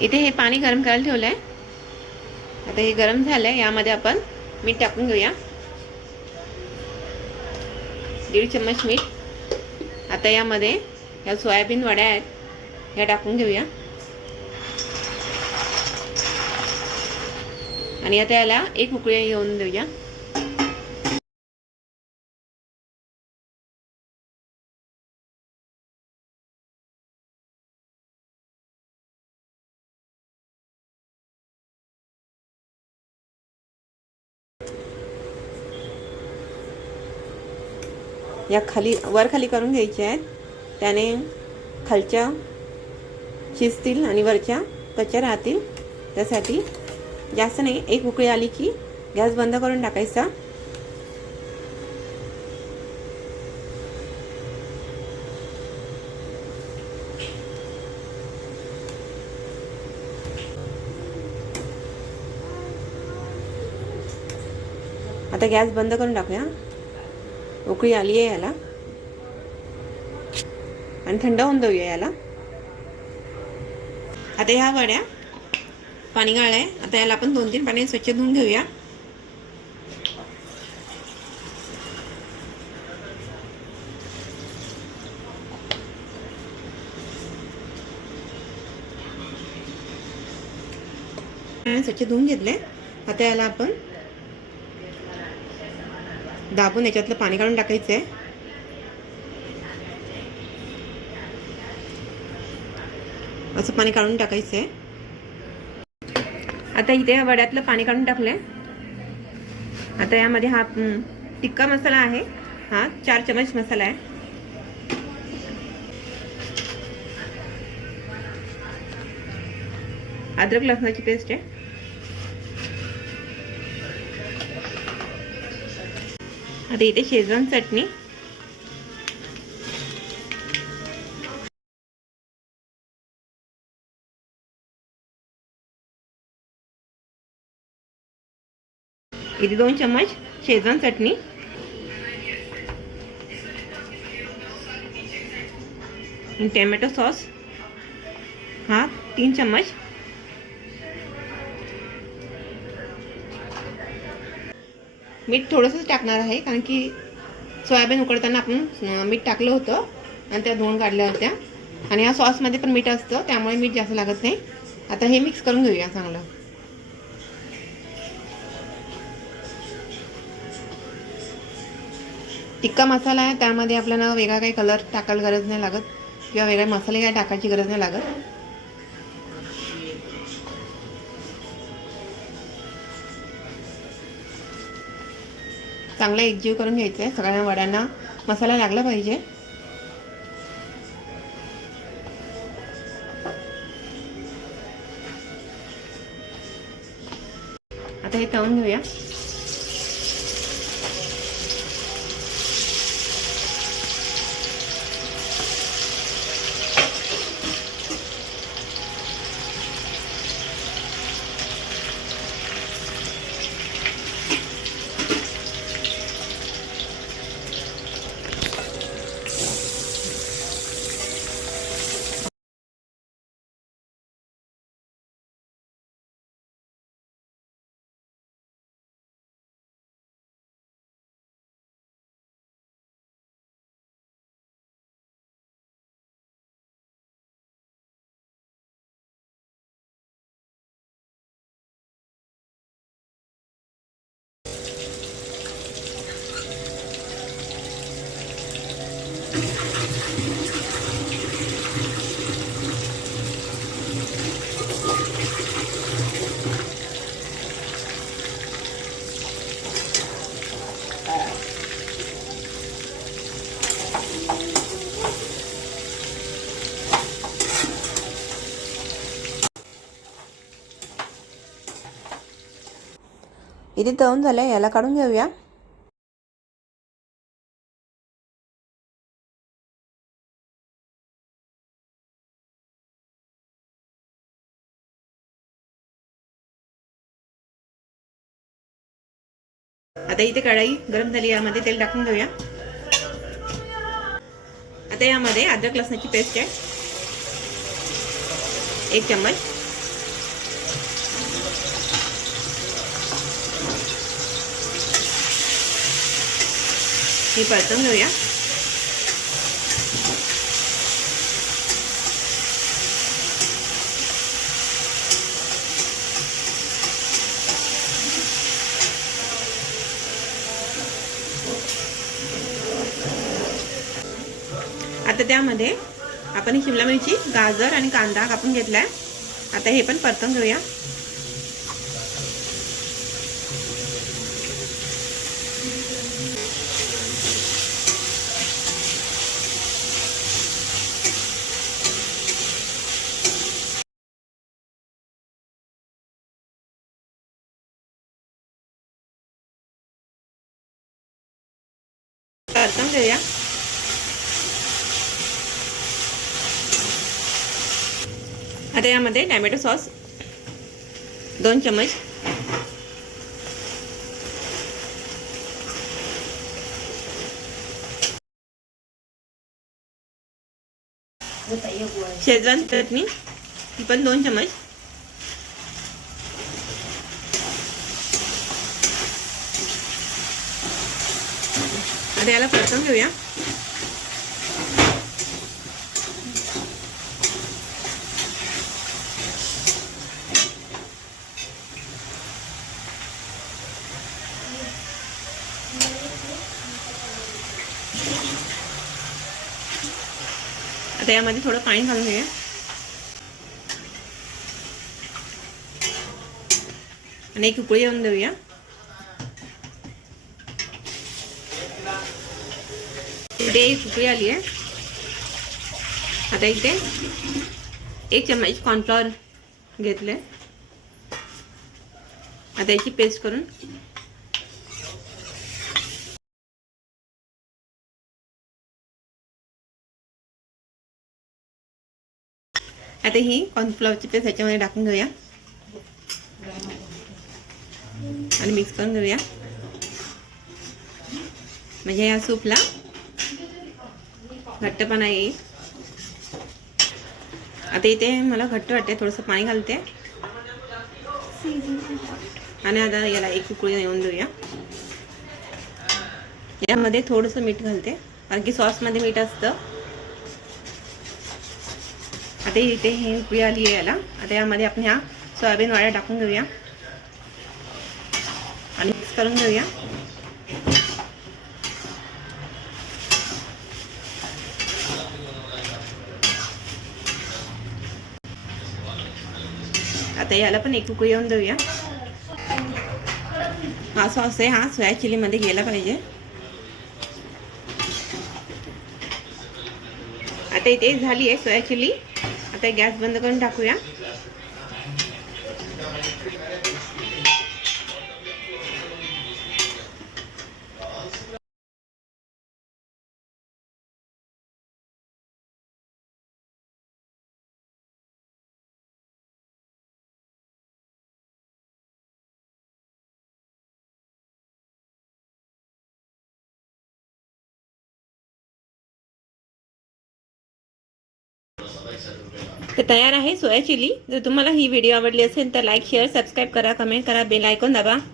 इथे हे पाणी गरम करायला ठेवलं आहे. आता हे गरम झालं आहे. यामध्ये आपण मीठ टाकून घेऊया. 1.5 चम्मच मीठ. आता यामध्ये ह्या सोयाबीन वड्या आहेत, ह्या टाकून घेऊया. आणि आता याला एक उकळी येऊन देऊया. या खाली वर खाली करून घ्यायचे आहेत, त्याने खालच्या शिजतील आणि वरच्या कच्च्या राहतील. त्यासाठी जास्त नाही, एक उकळी आली की गॅस बंद करून टाकायचा. आता गॅस बंद करून टाकूया. उकळी आली आहे याला आणि थंड होऊन देऊया याला. आता ह्या वड्या पाणी गाळलंय. आता याला आपण 2-3 पाणी स्वच्छ धुवून घेऊया. स्वच्छ धुवून घेतले. आता याला आपण दाबून याच्यातलं पाणी काढून टाकायचं आहे. असं पाणी काढून टाकायचं आहे. आता इथे वड्यातलं पाणी काढून टाकलंय. आता यामध्ये हा टिक्का मसाला आहे, हा 4 चम्मच मसाला आहे. अद्रक लसणाची पेस्ट आहे. आता इथे शेजवान चटणी, इथे 2 चम्मच शेजवान चटणी, टोमॅटो सॉस हा 3 चम्मच, मीठ थोडंसंच टाकणार आहे कारण की सोयाबीन उकडताना आपण मीठ टाकलं होतं आणि त्या धुवून काढल्या होत्या. आणि या सॉसमध्ये पण मीठ असतं, त्यामुळे मीठ जास्त लागत नाही. आता हे मिक्स करून घेऊया चांगलं. टिक्का मसाला आहे, त्यामध्ये आपल्याला वेगळा काही कलर टाकायला गरज नाही लागत किंवा वेगळे मसाले काय टाकायची गरज नाही लागत. चांगला एकजीव करून घ्यायचं आहे. सगळ्या वड्यांना मसाला लागला पाहिजे. आता हे तळून घेऊया. इथे तळून झालंय, याला काढून घेऊया. आता इथे कढई गरम झाली, यामध्ये तेल टाकून घेऊया. आता यामध्ये अद्रक लसणाची पेस्ट आहे 1 चम्मच. ही परतून घेऊया. आता त्यामध्ये आपण शिमला मिरची, गाजर आणि कांदा कापून घेतलाय. आता हे पण परतून घेऊया. परतून घेऊया. आता यामध्ये टोमॅटो सॉस 2 चम्मच, शेजवान चटणी ती पण 2 चम्मच, आता याला परतून घेऊया. आता यामध्ये थोडं पाणी घालून घेऊया. आणि एक उकळी येऊन देऊया. इथे एक उकळी आली आहे. आता इथे 1 चम्मच कॉर्नफ्लॉवर घेतले. आता याची पेस्ट करून आता ही कॉर्नफ्लॉवरची पेस्ट ह्याच्यामध्ये टाकून घेऊया आणि मिक्स करून घेऊया. म्हणजे या सूपला घट्टपणा येईल. आता इथे मला घट्ट वाटते, थोडंसं पाणी घालते आणि आता याला एक उकळी येऊन देऊया. यामध्ये थोडंसं मीठ घालते कारण की सॉसमध्ये मीठ असतं. आता इथे ही उकळी आली आहे याला. आता यामध्ये आपण ह्या सोयाबीन वड्या टाकून घेऊया आणि मिक्स करून घेऊया. आता याला पण एक उकळी येऊन देऊया. हा सॉस आहे, हा सोया चिलीमध्ये गेला पाहिजे. आता इथे झाली आहे सोया चिली. आता गॅस बंद करून टाकूया. तर तयार आहे सोया चिली. जर तुम्हाला ही व्हिडिओ आवडली असेल तर लाईक, शेअर, सबस्क्राईब करा, कमेंट करा, बेल आयकॉन दाबा.